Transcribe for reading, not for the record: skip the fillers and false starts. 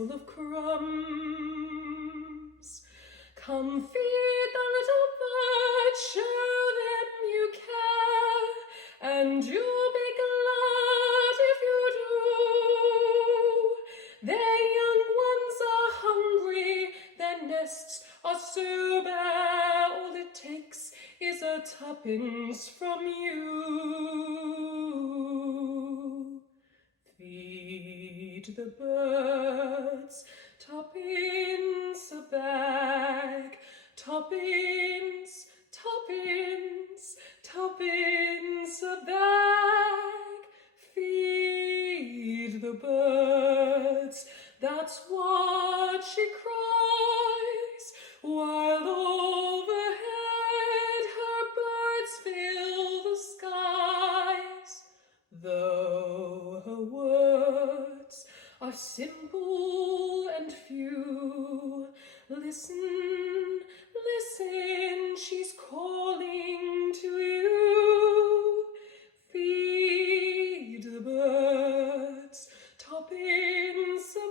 full of crumbs. Come feed the little birds, show them you care, and you'll be glad if you do. Their young ones are hungry, their nests are so bare, all it takes is a tuppence from you. Feed the birds, tuppence a bag, tuppence, tuppence, tuppence a bag. Feed the birds, that's what she cries, while overhead her birds fill the skies. Though her words are simple and few, listen, listen, she's calling to you. Feed the birds, tuppence a